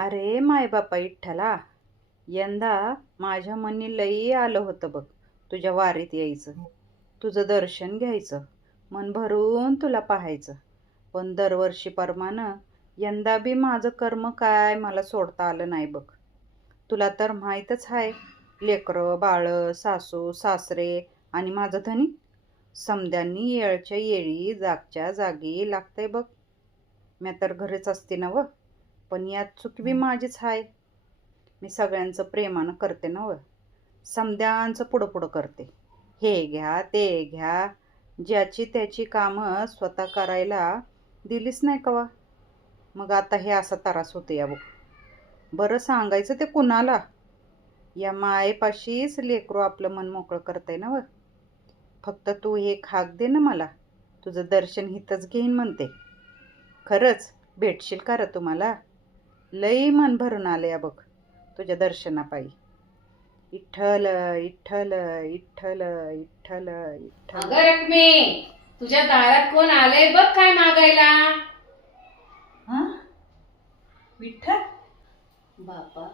अरे माय बापा विठ्ठला, यंदा माझ्या मनी लई आलं होतं बघ तुझ्या वारीत यायचं, तुझं दर्शन घ्यायचं, मन भरून तुला पाहायचं. पण दरवर्षीप्रमाणे यंदा बी माझं कर्म काय मला सोडता आलं नाही बघ. तुला तर माहीतच आहे, लेकरं बाळं सासू सासरे आणि माझं धनी समद्यांनी येळच्या येळी जागच्या जागी लागतंय बघ. मी तर घरीच असते ना व, पण यात चुकवी माझीच आहे. मी सगळ्यांचं प्रेमानं करते ना व, समद्यांचं पुढं पुढं करते. हे घ्या ते घ्या, ज्याची त्याची कामं स्वतः करायला दिलीच नाही कवा. मग आता हे असा त्रास होते या बघ. बरं सांगायचं ते कुणाला? या मायेपाशीच लेकरू आपलं मन मोकळं करतंय ना व. फक्त तू हे खाक दे ना मला, तुझं दर्शन हितच घेईन म्हणते. खरंच भेटशील का र तुम्हाला? लई मन भरून आले या बघ तुझ्या दर्शनापायी. विठ्ठल विठ्ठल विठ्ठल विठ्ठल विठ्ठल. अगं रखमे, तुझ्या दारात कोण आलंय बघ काय मागायला. हा, विठ्ठल बापा